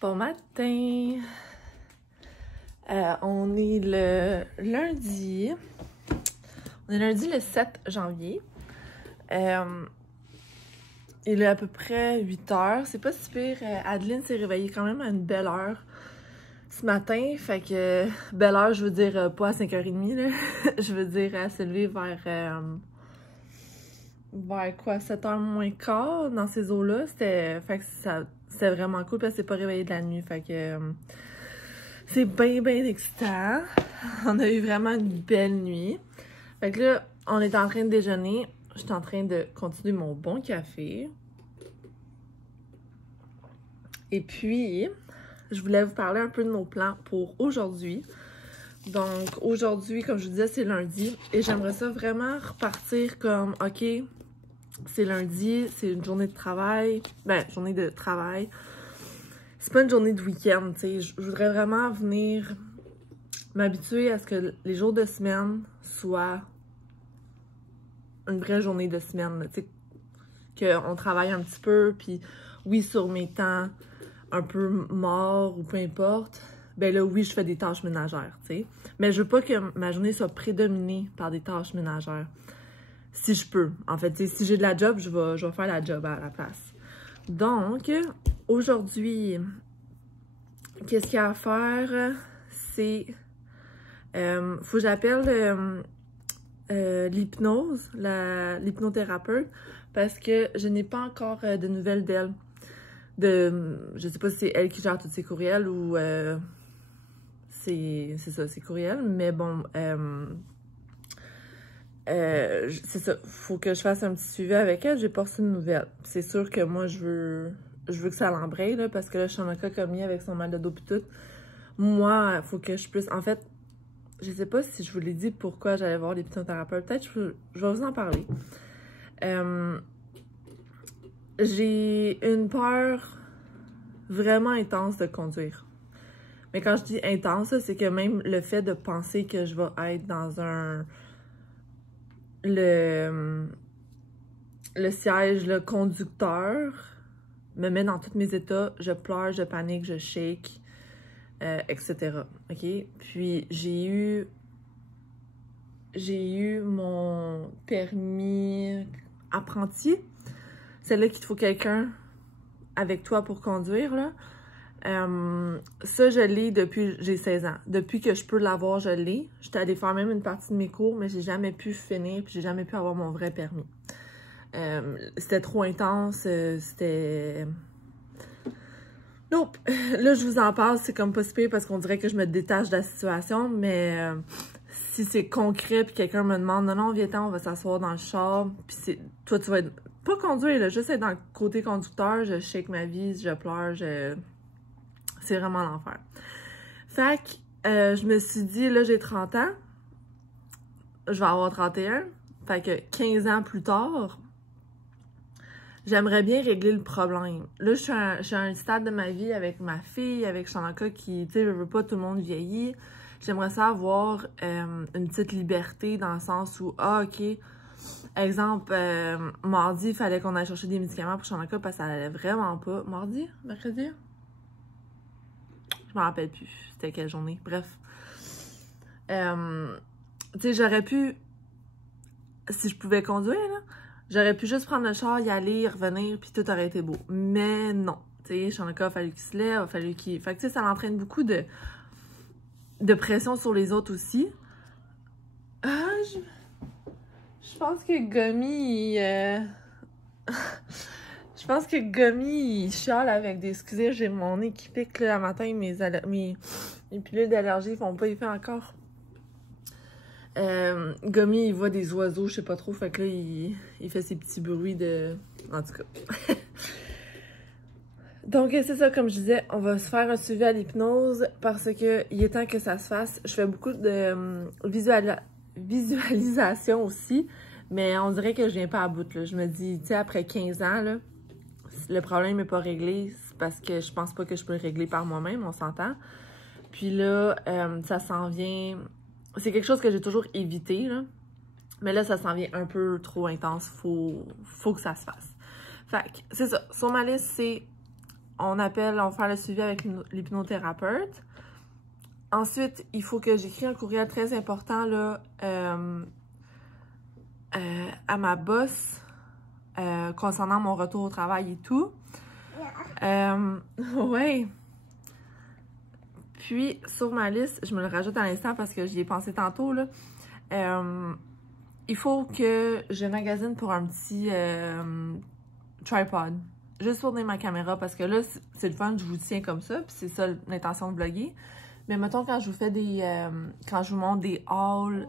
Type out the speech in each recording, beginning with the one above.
Bon matin! On est le lundi. On est lundi le 7 janvier. Il est à peu près 8 heures. C'est pas si pire. Adeline s'est réveillée quand même à une belle heure ce matin. Fait que, belle heure, je veux dire pas à 5h30, là. Je veux dire, elle s'est levée vers quoi, 7h moins quart dans ces eaux-là. Fait que c'était vraiment cool parce qu'elle s'est pas réveillée de la nuit. Fait que c'est bien excitant. On a eu vraiment une belle nuit. Fait que là, on est en train de déjeuner. Je suis en train de continuer mon bon café. Et puis, je voulais vous parler un peu de nos plans pour aujourd'hui. Donc, aujourd'hui, comme je vous disais, c'est lundi. Et j'aimerais ça vraiment repartir comme, OK, c'est lundi, c'est une journée de travail. Ben, journée de travail. C'est pas une journée de week-end, tu sais. Je voudrais vraiment venir m'habituer à ce que les jours de semaine soient une vraie journée de semaine, tu sais. Qu'on travaille un petit peu, puis oui, sur mes temps un peu morts ou peu importe, ben là, oui, je fais des tâches ménagères, tu sais. Mais je veux pas que ma journée soit prédominée par des tâches ménagères. Si je peux. En fait, si j'ai de la job, je vais faire la job à la place. Donc, aujourd'hui, qu'est-ce qu'il y a à faire? C'est... faut que j'appelle l'hypnose, l'hypnothérapeute, parce que je n'ai pas encore de nouvelles d'elle. Je sais pas si c'est elle qui gère tous ses courriels ou c'est ça, ses courriels, mais bon, c'est ça, faut que je fasse un petit suivi avec elle, j'ai pas reçu de nouvelles. C'est sûr que moi, je veux que ça l'embraye, là, parce que là, je suis en cas commis avec son mal de dos pis tout. Moi, faut que je puisse, en fait, je sais pas si je vous l'ai dit pourquoi j'allais voir l'hypnothérapeute, peut-être je vais vous en parler. J'ai une peur vraiment intense de conduire. Mais quand je dis intense, c'est que même le fait de penser que je vais être dans le siège, le conducteur, me met dans tous mes états. Je pleure, je panique, je shake, etc. OK? Puis j'ai eu mon permis apprenti. C'est là qu'il te faut quelqu'un avec toi pour conduire, là. Ça, je l'ai depuis j'ai 16 ans. Depuis que je peux l'avoir, je l'ai. J'étais allée faire même une partie de mes cours, mais j'ai jamais pu finir, puis j'ai jamais pu avoir mon vrai permis. C'était trop intense, c'était... Nope! Là, je vous en parle, c'est comme pas si pire parce qu'on dirait que je me détache de la situation, mais si c'est concret, puis quelqu'un me demande « Non, viens-t'en, on va s'asseoir dans le char. » Puis toi, tu vas être... Pas conduire, là, juste être dans le côté conducteur, je shake ma vie, je pleure, c'est vraiment l'enfer. Fait que je me suis dit, là, j'ai 30 ans, je vais avoir 31, fait que 15 ans plus tard, j'aimerais bien régler le problème. Là, je suis à un stade de ma vie avec ma fille, avec Shanaka qui, tu sais, je veux pas tout le monde vieillir. J'aimerais ça avoir une petite liberté dans le sens où, OK, exemple, mardi, il fallait qu'on aille chercher des médicaments pour Shanaka parce qu'elle allait vraiment pas. Mardi? Mercredi? Je m'en rappelle plus. C'était quelle journée? Bref. Tu sais, j'aurais pu... Si je pouvais conduire, là, j'aurais pu juste prendre le char, y aller, revenir, puis tout aurait été beau. Mais non. Tu sais, Shanaka a fallu qu'il se lève, a fallu qu'il... Fait que, tu sais, ça m'entraîne beaucoup de pression sur les autres aussi. Ah, je pense que Gummy, je pense que Gummy, il chiale avec des... Excusez, j'ai mon nez qui pique, là, le matin, mes pilules d'allergie font pas effet encore. Gummy, il voit des oiseaux, je sais pas trop, fait que là, il fait ses petits bruits de... En tout cas. Donc, c'est ça, comme je disais, on va se faire un suivi à l'hypnose parce que il est temps que ça se fasse. Je fais beaucoup de visualisation aussi, mais on dirait que je viens pas à bout, là. Je me dis, tu sais, après 15 ans, là, le problème n'est pas réglé, c'est parce que je pense pas que je peux le régler par moi-même, on s'entend. Puis là, ça s'en vient... C'est quelque chose que j'ai toujours évité, là. Mais là, ça s'en vient un peu trop intense. Faut que ça se fasse. Fait que, c'est ça. Sur ma liste, c'est on va faire le suivi avec l'hypnothérapeute. Ensuite, il faut que j'écris un courriel très important là, à ma boss concernant mon retour au travail et tout. Ouais. Puis, sur ma liste, je me le rajoute à l'instant parce que j'y ai pensé tantôt, là. Il faut que je magasine pour un petit tripod. Juste pour tenir ma caméra parce que là, c'est le fun, je vous tiens comme ça, puis c'est ça l'intention de vlogger. Mais mettons, quand je vous fais quand je vous montre des hauls,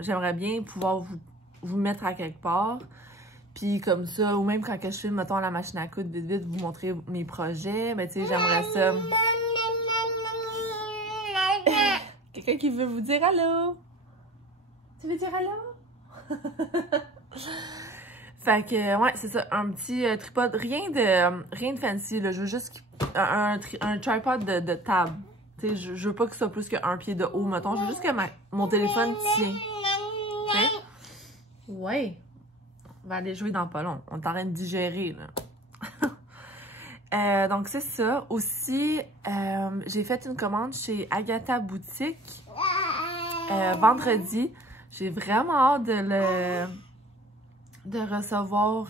j'aimerais bien pouvoir vous mettre à quelque part. Puis comme ça, ou même quand je filme, mettons, à la machine à coudre, vite, vous montrer mes projets, ben tu sais, j'aimerais ça. Quelqu'un qui veut vous dire allô? Tu veux dire allô? Fait que, ouais, c'est ça, un petit tripod, rien de fancy, là, je veux juste un tripod de table. Tu sais, je veux pas que ce soit plus qu'un pied de haut, mettons, je veux juste que mon téléphone tient. Okay? Ouais. On va aller jouer dans pas long. On est en train de digérer, là. Donc, c'est ça. Aussi, j'ai fait une commande chez Agatha Boutique vendredi. J'ai vraiment hâte de recevoir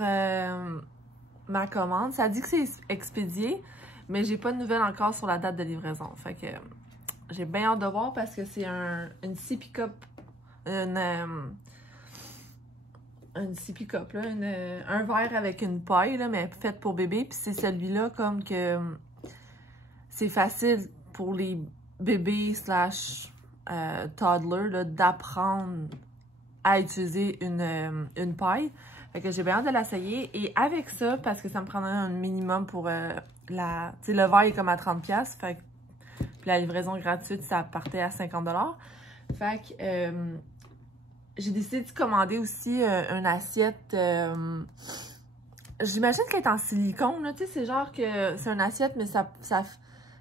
ma commande. Ça dit que c'est expédié, mais j'ai pas de nouvelles encore sur la date de livraison. Fait que j'ai bien hâte de voir parce que c'est une sippy cup. Une sippy cup, là, un verre avec une paille, là, mais faite pour bébé. Puis c'est celui-là comme que c'est facile pour les bébés / toddlers d'apprendre à utiliser une paille. Fait que j'ai bien hâte de l'essayer. Et avec ça, parce que ça me prendrait un minimum pour tu sais, le verre est comme à 30$. Fait que puis la livraison gratuite, ça partait à 50$. Fait que j'ai décidé de commander aussi une assiette. J'imagine qu'elle est en silicone, là. Tu sais, c'est genre que c'est une assiette, mais ça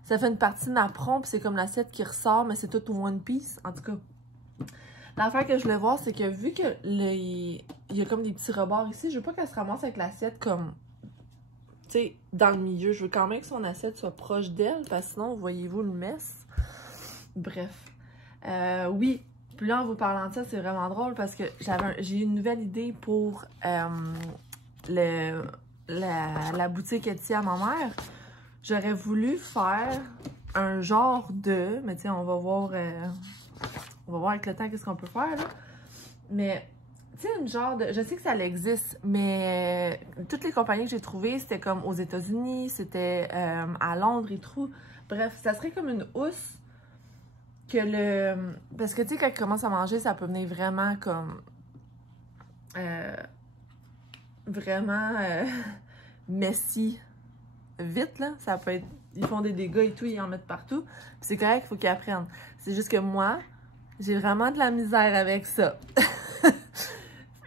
fait une partie de napperon, puis c'est comme l'assiette qui ressort, mais c'est tout one piece. En tout cas, l'affaire que je voulais voir, c'est que vu que il y a comme des petits rebords ici, je veux pas qu'elle se ramasse avec l'assiette comme, tu sais, dans le milieu. Je veux quand même que son assiette soit proche d'elle, parce que sinon, voyez-vous le mess. Bref. Oui. Puis là, en vous parlant de ça, c'est vraiment drôle parce que j'ai eu une nouvelle idée pour la boutique Etsy à ma mère. J'aurais voulu faire un genre de... Mais tu sais, on va voir avec le temps qu'est-ce qu'on peut faire, là. Mais, tu sais, une genre de... Je sais que ça existe, mais toutes les compagnies que j'ai trouvées, c'était comme aux États-Unis, c'était à Londres et tout. Bref, ça serait comme une housse parce que, tu sais, quand elle commence à manger, ça peut venir vraiment comme... vraiment messy vite, là. Ça peut être... Ils font des dégâts et tout, ils en mettent partout. Puis c'est correct, il faut qu'ils apprennent. C'est juste que moi, j'ai vraiment de la misère avec ça.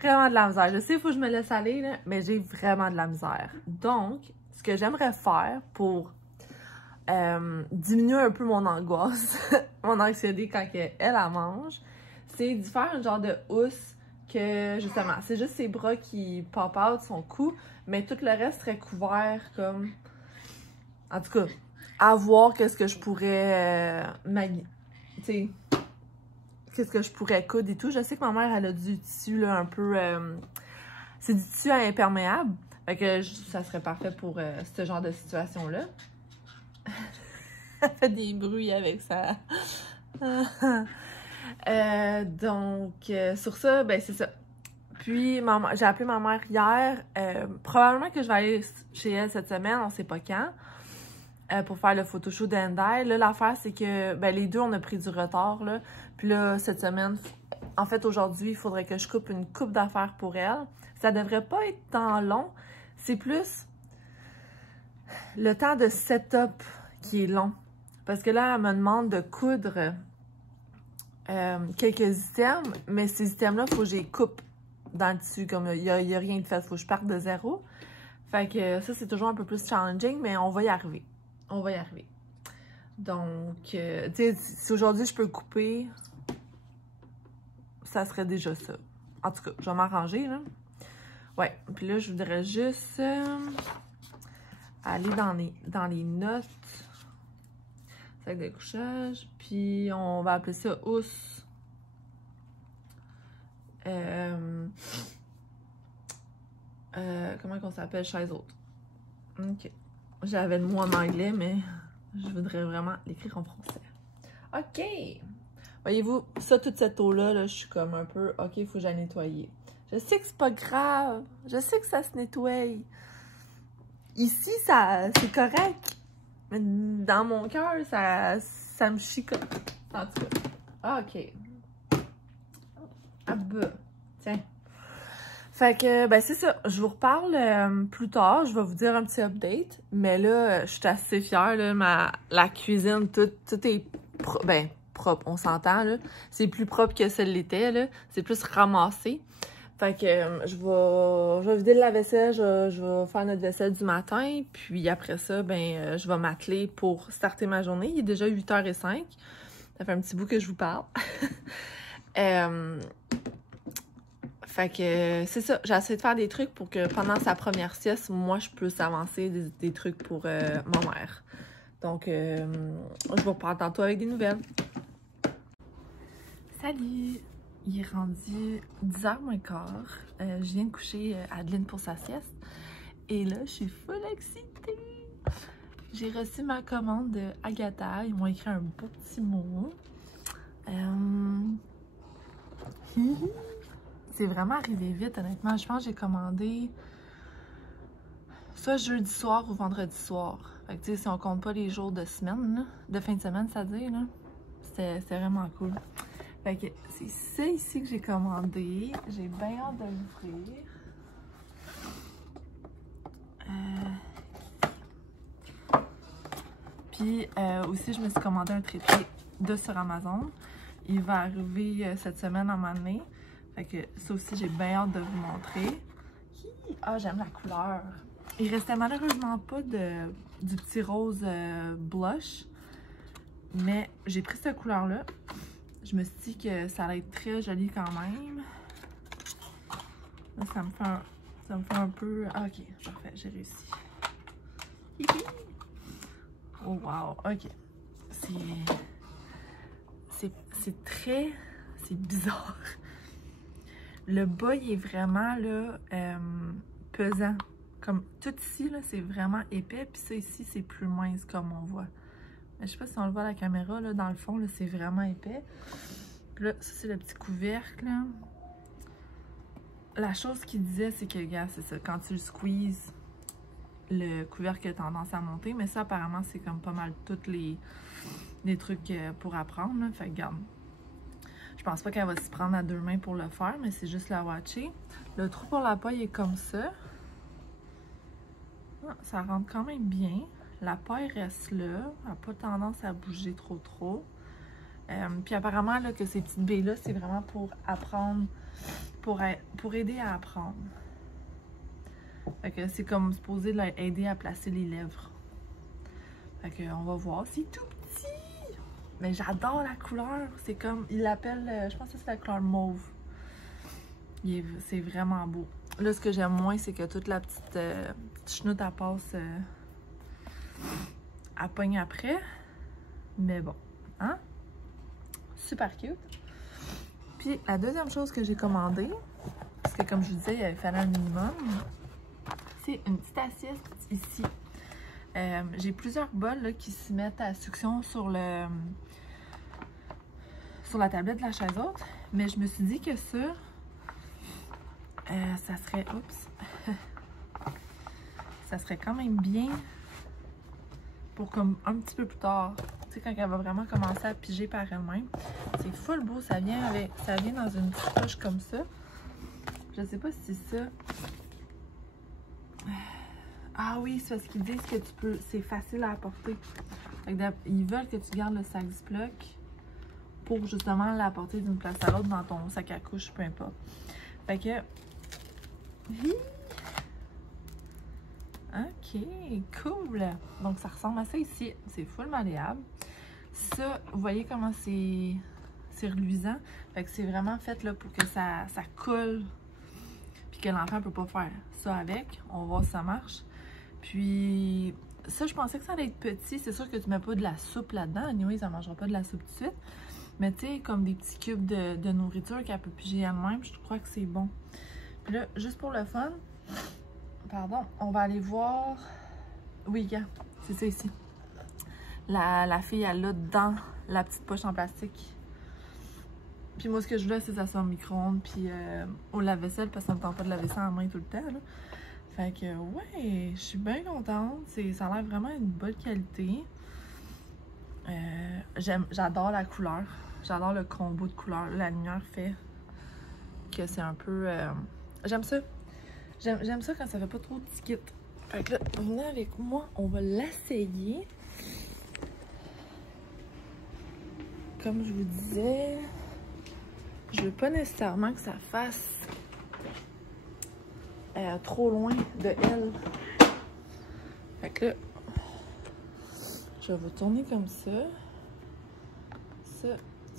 Vraiment de la misère. Je sais, il faut que je me laisse aller, là, mais j'ai vraiment de la misère. Donc, ce que j'aimerais faire pour... diminuer un peu mon angoisse, mon anxiété quand elle mange, c'est d'y faire un genre de housse que, justement, c'est juste ses bras qui pop out son cou, mais tout le reste serait couvert comme... En tout cas, à voir qu'est-ce que je pourrais... tu sais, qu'est-ce que je pourrais coudre et tout. Je sais que ma mère, elle a du tissu, là, un peu... c'est du tissu imperméable, fait que ça serait parfait pour ce genre de situation-là. Elle fait des bruits avec ça. Donc, sur ça, ben c'est ça. Puis, j'ai appelé ma mère hier. Probablement que je vais aller chez elle cette semaine, on sait pas quand, pour faire le photoshoot d'Endai. Là, l'affaire, c'est que ben, les deux, on a pris du retard, là. Puis là, cette semaine, en fait, aujourd'hui, il faudrait que je coupe une coupe d'affaires pour elle. Ça devrait pas être tant long. C'est plus le temps de setup qui est long. Parce que là, elle me demande de coudre quelques items, mais ces items-là, il faut que je les coupe dans le tissu. Comme il n'y a rien de fait, il faut que je parte de zéro. Fait que ça, c'est toujours un peu plus challenging, mais on va y arriver. On va y arriver. Donc, tu sais, si aujourd'hui je peux couper, ça serait déjà ça. En tout cas, je vais m'arranger, là. Ouais, puis là, je voudrais juste aller dans les notes. Sac de couchage. Puis on va appeler ça housse. Comment qu'on s'appelle? Chaise haute. Ok. J'avais le mot en anglais, mais je voudrais vraiment l'écrire en français. Ok. Voyez-vous, ça, toute cette eau-là, là, je suis comme un peu, ok, il faut que j'aille nettoyer. Je sais que c'est pas grave. Je sais que ça se nettoie. Ici, c'est correct. Mais dans mon cœur, ça me chicote. En tout cas. Ah, ok. Ah bah. Tiens. Fait que, ben c'est ça. Je vous reparle plus tard. Je vais vous dire un petit update. Mais là, je suis assez fière. Là, la cuisine, tout est propre. On s'entend, là. C'est plus propre que celle l'était, là. C'est plus ramassé. Fait que je vais vider le lave-vaisselle. Je vais faire notre vaisselle du matin. Puis après ça, ben je vais m'atteler pour starter ma journée. Il est déjà 8h05. Ça fait un petit bout que je vous parle. Fait que c'est ça, j'ai essayé de faire des trucs pour que pendant sa première sieste, moi, je puisse avancer des trucs pour ma mère. Donc, je vous reprends tantôt avec des nouvelles. Salut! Il est rendu 10h moins quart. Je viens de coucher Adeline pour sa sieste. Et là, je suis full excitée! J'ai reçu ma commande de Agatha. Ils m'ont écrit un beau petit mot. C'est vraiment arrivé vite, honnêtement. Je pense que j'ai commandé soit jeudi soir ou vendredi soir. Fait que, tu sais, si on compte pas les jours de semaine, là, de fin de semaine, c'est-à-dire, là, c'était vraiment cool. Fait que c'est ça ici que j'ai commandé. J'ai bien hâte de l'ouvrir. Puis aussi, je me suis commandé un trépied de sur Amazon. Il va arriver cette semaine à un moment donné. Fait que ça aussi, j'ai bien hâte de vous montrer. Ah, j'aime la couleur. Il restait malheureusement pas du petit rose blush. Mais j'ai pris cette couleur-là. Je me suis dit que ça allait être très joli quand même. Là, ça me fait un peu... Ah, ok, parfait, j'ai réussi. Oh, wow, ok. C'est très... C'est bizarre. Le bas, il est vraiment, là, pesant. Comme tout ici, là, c'est vraiment épais. Puis ça, ici, c'est plus mince, comme on voit. Mais je sais pas si on le voit à la caméra, là, dans le fond, là, c'est vraiment épais. Puis là, ça, c'est le petit couvercle, là. La chose qu'il disait, c'est que, regarde, c'est ça, quand tu le squeezes, le couvercle a tendance à monter. Mais ça, apparemment, c'est comme pas mal tous les trucs pour apprendre, là. Fait que, regarde. Je pense pas qu'elle va s'y prendre à deux mains pour le faire, mais c'est juste la watcher. Le trou pour la paille est comme ça. Ah, ça rentre quand même bien. La paille reste là. Elle n'a pas tendance à bouger trop. Puis apparemment, là, que ces petites baies-là, c'est vraiment pour apprendre, pour aider à apprendre. Fait que c'est comme supposé aider à placer les lèvres. Fait que on va voir. C'est tout petit! Mais j'adore la couleur. C'est comme, il l'appelle, je pense que c'est la couleur mauve. C'est vraiment beau. Là, ce que j'aime moins, c'est que toute la petite chenoute, elle passe, elle pogne après. Mais bon, hein? Super cute. Puis, la deuxième chose que j'ai commandée, parce que comme je vous disais, il fallait un minimum, c'est une petite assiette ici. J'ai plusieurs bols là, qui se mettent à succion sur la tablette de la chaise haute, mais je me suis dit que ça serait, ça serait quand même bien pour comme un petit peu plus tard, tu sais, quand elle va vraiment commencer à piger par elle-même. C'est full beau, ça vient dans une petite poche comme ça. Je sais pas si c'est ça. Ah oui, c'est parce qu'ils disent que tu peux, c'est facile à apporter. Ils veulent que tu gardes le sac Ziploc pour justement l'apporter d'une place à l'autre dans ton sac à couche, peu importe. Fait que... Ok, cool! Donc ça ressemble à ça ici. C'est full malléable. Ça, vous voyez comment c'est reluisant? Fait que c'est vraiment fait là pour que ça colle. Puis que l'enfant ne peut pas faire ça avec. On va voir si ça marche. Puis ça, je pensais que ça allait être petit. C'est sûr que tu mets pas de la soupe là-dedans. Anyway, ça mangera pas de la soupe tout de suite. Mais tu sais, comme des petits cubes de nourriture qu'elle peut piger elle-même, je crois que c'est bon. Puis là, juste pour le fun, pardon, on va aller voir... Oui, gars, c'est ça ici. La fille, elle l'a dans la petite poche en plastique. Puis moi, ce que je voulais, c'est que ça soit au micro-ondes, puis au lave-vaisselle, parce que ça me tente pas de laver ça en main tout le temps, là. Fait que, ouais, je suis bien contente. Ça a l'air vraiment une bonne qualité. J'adore la couleur. J'adore le combo de couleurs. La lumière fait que c'est un peu... j'aime ça. J'aime ça quand ça fait pas trop de tickets. Fait que là, venez avec moi, on va l'essayer. Comme je vous disais, je veux pas nécessairement que ça fasse trop loin de elle. Fait que là, je vais vous tourner comme ça. Ça,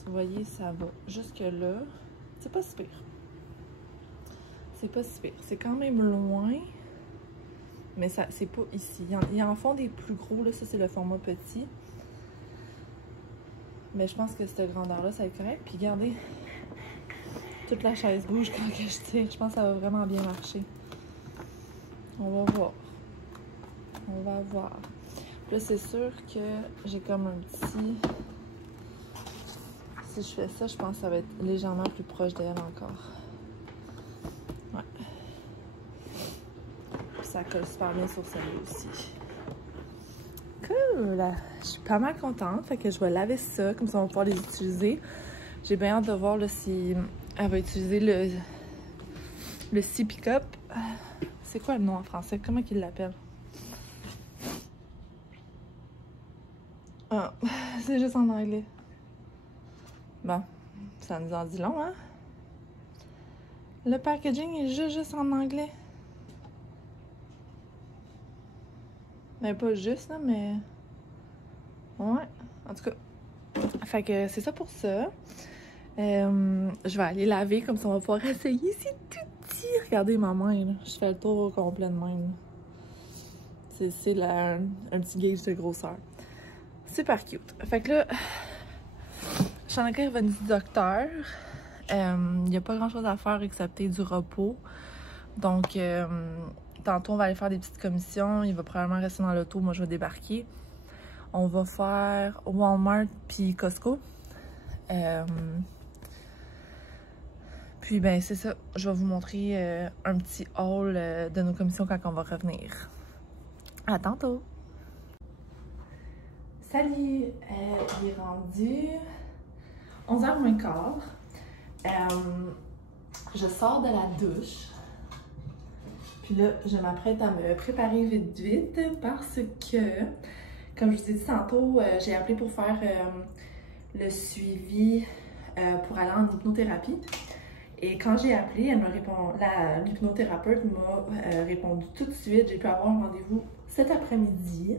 vous voyez, ça va jusque là. C'est pas si pire. C'est pas si pire. C'est quand même loin. Mais ça, c'est pas ici. Ils en font des plus gros, là. Ça, c'est le format petit. Mais je pense que cette grandeur-là, ça va être correct. Puis regardez, toute la chaise bouge quand je tire. Je pense que ça va vraiment bien marcher. On va voir. On va voir. Là, c'est sûr que j'ai comme un petit... Si je fais ça, je pense que ça va être légèrement plus proche d'elle encore. Ouais. Puis ça colle super bien sur celle-là aussi. Cool! Je suis pas mal contente. Fait que je vais laver ça, comme ça on va pouvoir les utiliser. J'ai bien hâte de voir là, si elle va utiliser le Sippy Cup. C'est quoi le nom en français? Comment qu'ils l'appellent? Ah, c'est juste en anglais. Bon, ça nous en dit long, hein? Le packaging est juste en anglais. Mais pas juste, là, mais... Ouais, en tout cas. Fait que c'est ça pour ça. Je vais aller laver, comme ça on va pouvoir essayer. C'est tout petit. Regardez ma main, là. Je fais le tour au complet de même. C'est un petit gauge de grosseur. Super cute. Fait que là, Shanika est revenue du docteur. Il n'y a pas grand chose à faire excepté du repos. Donc, tantôt on va aller faire des petites commissions. Il va probablement rester dans l'auto. Moi, je vais débarquer. On va faire Walmart puis Costco. Puis, ben, c'est ça. Je vais vous montrer un petit haul de nos commissions quand on va revenir. À tantôt! Salut! Il est rendu 11h moins quart. Je sors de la douche. Puis là, je m'apprête à me préparer vite parce que, comme je vous ai dit tantôt, j'ai appelé pour faire le suivi pour aller en hypnothérapie. Et quand j'ai appelé, elle me répond, l'hypnothérapeute m'a répondu tout de suite. J'ai pu avoir un rendez-vous cet après-midi.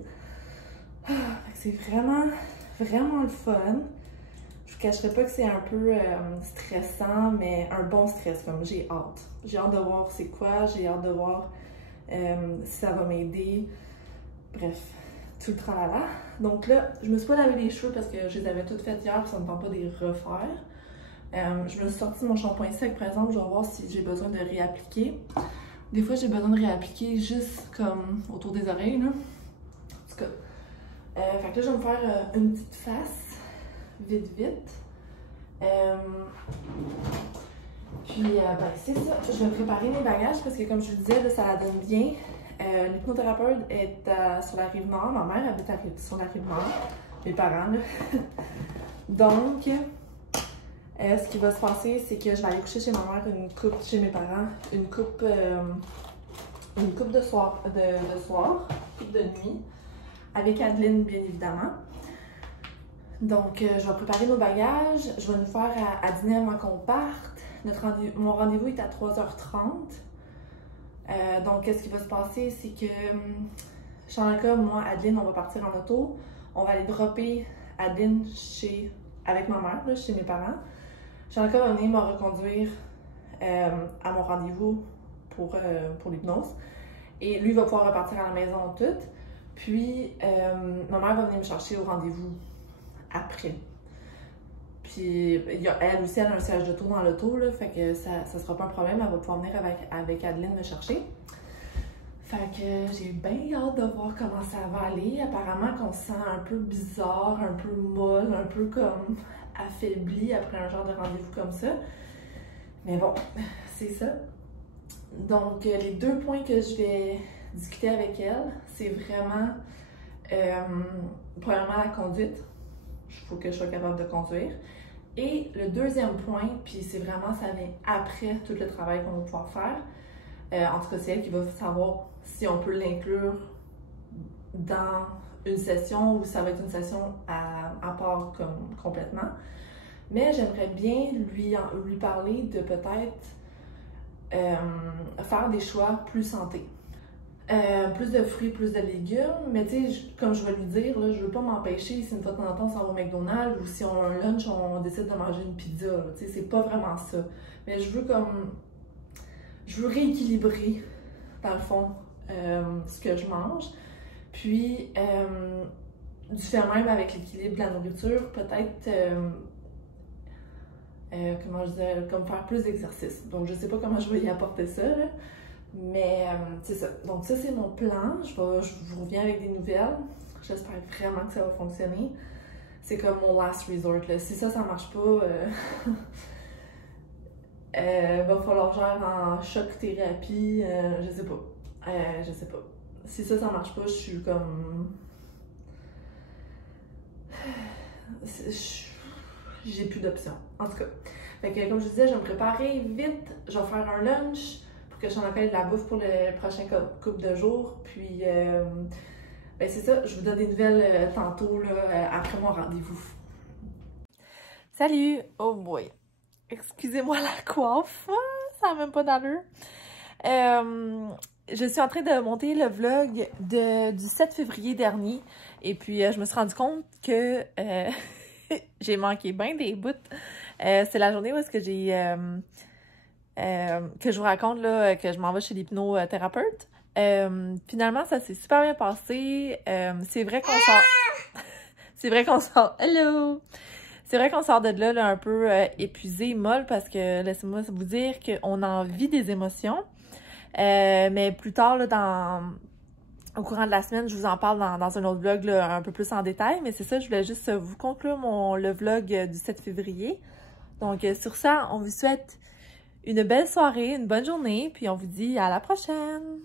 C'est vraiment le fun. Je vous cacherai pas que c'est un peu stressant, mais un bon stress, comme j'ai hâte. J'ai hâte de voir c'est quoi, j'ai hâte de voir si ça va m'aider. Bref, tout le tralala. Donc là, je me suis pas lavé les cheveux parce que je les avais toutes faites hier, ça ne me tente pas de les refaire. Je me suis sorti mon shampoing sec, par exemple, je vais voir si j'ai besoin de réappliquer. Des fois, j'ai besoin de réappliquer juste comme autour des oreilles, là. En tout cas. Fait que là, je vais me faire une petite face, vite. Puis, ben, c'est ça. Je vais préparer mes bagages parce que, comme je vous disais, là, ça la donne bien. L'hypnothérapeute est sur la rive nord. Ma mère habite sur la rive nord. Mes parents, là. Donc, ce qui va se passer, c'est que je vais aller coucher chez ma mère chez mes parents, une coupe de soir, coupe de nuit, avec Adeline, bien évidemment. Donc, je vais préparer nos bagages, je vais nous faire à dîner avant qu'on parte. Mon rendez-vous est à 3h30. Donc, ce qui va se passer, c'est que Shanika, moi, Adeline, on va partir en auto. On va aller dropper Adeline avec ma mère, là, chez mes parents. Shanika va venir me reconduire à mon rendez-vous pour l'hypnose. Et lui va pouvoir repartir à la maison toute. Puis, ma mère va venir me chercher au rendez-vous après. Puis, elle aussi, elle a un siège d'auto dans l'auto, là, fait que ça sera pas un problème. Elle va pouvoir venir avec Adeline me chercher. Fait que j'ai bien hâte de voir comment ça va aller. Apparemment qu'on se sent un peu bizarre, un peu molle, un peu comme affaibli après un genre de rendez-vous comme ça. Mais bon, c'est ça. Donc, les 2 points que je vais discuter avec elle, c'est vraiment, premièrement, la conduite. Il faut que je sois capable de conduire. Et le 2e point, puis c'est vraiment, ça vient après tout le travail qu'on va pouvoir faire. En tout cas, c'est elle qui va savoir si on peut l'inclure dans une session ou ça va être une session à part complètement. Mais j'aimerais bien lui parler de peut-être faire des choix plus santé. Plus de fruits, plus de légumes, mais tu sais, comme je vais lui dire, là, je veux pas m'empêcher si une fois de temps en temps on s'en va au McDonald's ou si on a un lunch, on décide de manger une pizza, tu sais, c'est pas vraiment ça. Mais je veux rééquilibrer, dans le fond, ce que je mange. Puis, du fait même avec l'équilibre de la nourriture, peut-être, comment je dirais, comme faire plus d'exercice. Donc, je sais pas comment je vais y apporter ça, là. Mais c'est ça. Donc ça, c'est mon plan. Je vous reviens avec des nouvelles. J'espère vraiment que ça va fonctionner. C'est comme mon last resort, là. Si ça marche pas, va falloir genre en choc thérapie, je sais pas. Je sais pas. Si ça marche pas, je suis comme... J'ai plus d'options. En tout cas. Fait que comme je disais, je vais me préparer vite. Je vais faire un lunch que je m'appelle de la bouffe pour le prochain couple de jours. Puis, ben c'est ça, je vous donne des nouvelles tantôt, là, après mon rendez-vous. Salut! Oh boy! Excusez-moi la coiffe, ça n'a même pas d'allure. Je suis en train de monter le vlog du 7 février dernier. Et puis, je me suis rendu compte que j'ai manqué bien des bouts. C'est la journée où est-ce que j'ai... que je vous raconte là, que je m'en vais chez l'hypnothérapeute. Finalement, ça s'est super bien passé. C'est vrai qu'on sort... c'est vrai qu'on sort... Hello! C'est vrai qu'on sort de là, un peu épuisé, molle, parce que laissez-moi vous dire qu'on en vit des émotions. Mais plus tard, là, au courant de la semaine, je vous en parle dans un autre vlog là, un peu plus en détail. Mais c'est ça, je voulais juste vous conclure le vlog du 7 février. Donc, sur ça, on vous souhaite une belle soirée, une bonne journée, puis on vous dit à la prochaine!